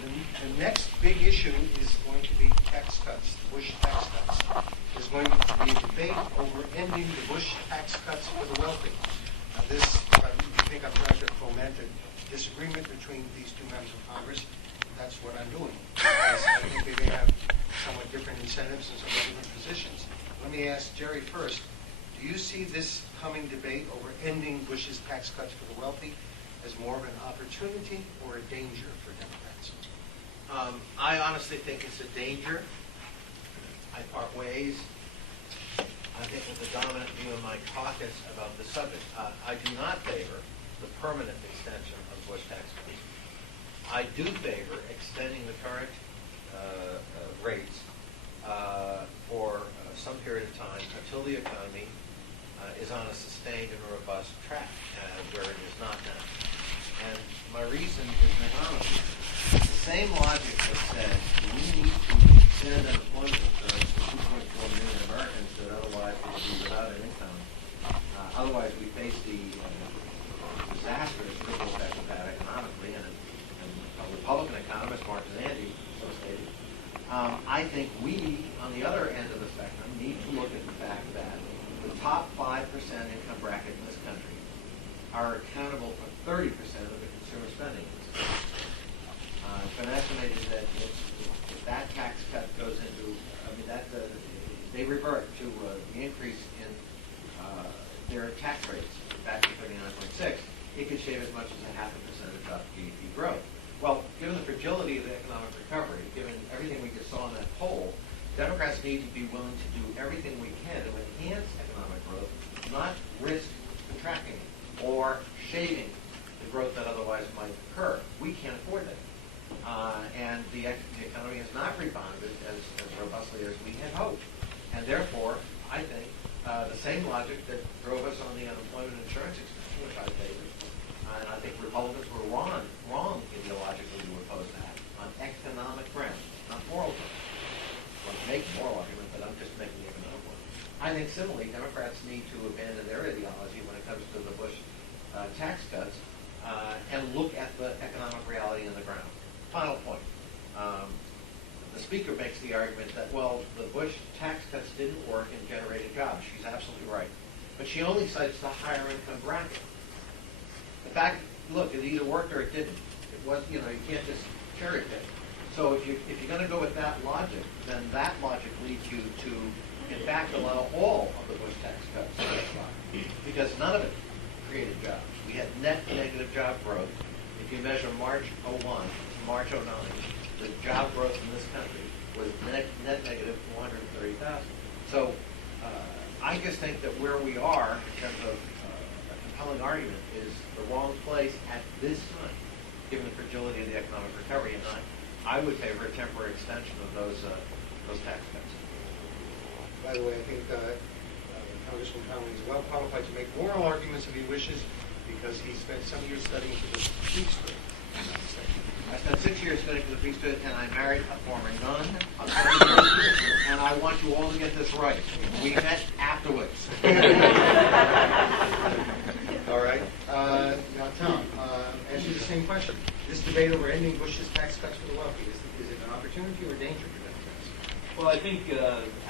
The next big issue is going to be tax cuts, Bush tax cuts. There's going to be a debate over ending the Bush tax cuts for the wealthy. Now this, you think I'm trying to foment a disagreement between these two members of Congress, that's what I'm doing. Because I think they may have somewhat different incentives and somewhat different positions. Let me ask Jerry first. Do you see this coming debate over ending Bush's tax cuts for the wealthy as more of an opportunity or a danger for Democrats? I honestly think it's a danger. I part ways. I think with the dominant view in my caucus about the subject. I do not favor the permanent extension of Bush tax cuts. I do favor extending the current rates for some period of time until the economy is on a sustained and robust track, where it is not now. And my reason is economic. The same logic that says we need to extend unemployment insurance to 2.4 million Americans that otherwise would be without an income. Otherwise, we face the disastrous ripple effect of that economically. And a Republican economist, Martin Andy, so stated. I think we, on the other end of the spectrum, need to look at the fact that the top 5% income bracket in this country are accountable for 30% of the consumer spending in this country. It's been estimated that if that tax cut goes into, they revert to the increase in their tax rates back to 39.6, it could shave as much as 0.5% off GDP growth. Well, given the fragility of the economic recovery, given everything we just saw in that poll, Democrats need to be willing to do everything we can to enhance economic growth, not risk contracting or shaving the growth that otherwise might occur. We can't afford that. And the economy has not rebounded as robustly as we had hoped. And therefore, I think the same logic that drove us on the unemployment insurance extension, which I favored, and I think Republicans were wrong ideologically to oppose that on economic grounds, not moral grounds. I want to make a moral argument, but I'm just making the economic one. I think similarly, Democrats need to abandon their ideology when it comes to the Bush tax cuts and look at the economic reality on the ground. Final point. The speaker makes the argument that, well, the Bush tax cuts didn't work in generating jobs. She's absolutely right. But she only cites the higher income bracket. In fact, look, it either worked or it didn't. It was, you can't just cherry pick. So if you're going to go with that logic, then that logic leads you to, in fact, allow all of the Bush tax cuts to apply, because none of it created jobs. We had net negative job growth. If you measure March 01 to March 09, the job growth in this country was net negative 430,000. So I just think that where we are in terms of a compelling argument is the wrong place at this time, given the fragility of the economic recovery. And I would favor a temporary extension of those tax cuts. By the way, I think Congressman Connolly is well qualified to make moral arguments if he wishes, because he spent some years studying for the priesthood. I spent 6 years studying for the priesthood, and I married a former nun, and I want you all to get this right. We met afterwards. All right. Now, Tom, ask you the same question. This debate over ending Bush's tax cuts for the wealthy, is it an opportunity or danger for Democrats? Well, I think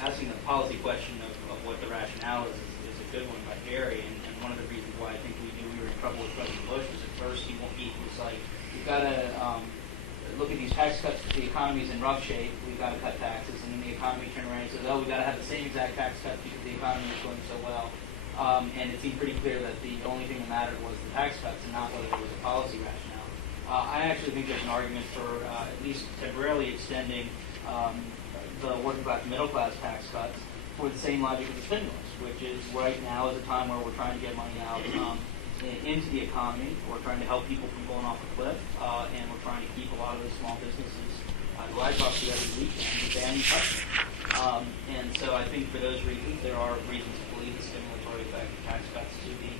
asking the policy question of what the rationale is a good one by Gary, and one of the reasons why I think we knew we were in trouble with President Bush was at first he was like, we've got to look at these tax cuts because the economy's in rough shape, we've got to cut taxes, and then the economy turned around and says, oh, we've got to have the same exact tax cuts because the economy is going so well. And it seemed pretty clear that the only thing that mattered was the tax cuts and not whether there was a policy rationale. I actually think there's an argument for at least temporarily extending the working class, middle class tax cuts for the same logic of the stimulus, which is right now is a time where we're trying to get money out into the economy. We're trying to help people from going off a cliff, and we're trying to keep a lot of the small businesses who I talk to every weekend who ban touching. And so I think for those reasons, there are reasons to believe the stimulatory effect of tax cuts to the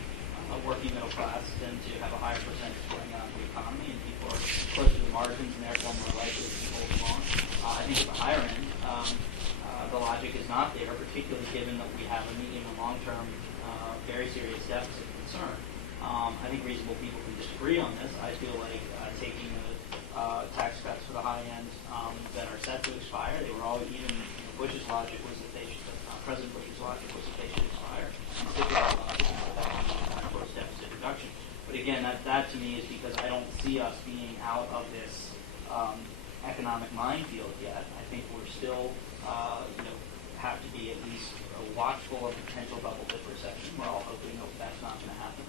working middle class tend to have a higher percentage going on in the economy, and people are closer to the margins and therefore more likely to hold them on. I think at the higher end, the logic is not there, particularly given that we have a medium and long-term very serious deficit concern. I think reasonable people can disagree on this. I feel like taking the tax cuts for the high end that are set to expire. They were all, even Bush's logic was that they should, President Bush's logic was that they should expire. And stipulated logic was that that would be gross deficit reduction. But again, that to me is because I don't see us being out of this economic minefield yet. I think we're still, have to be at least watchful of potential double dip recession. We're all hoping that that's not going to happen.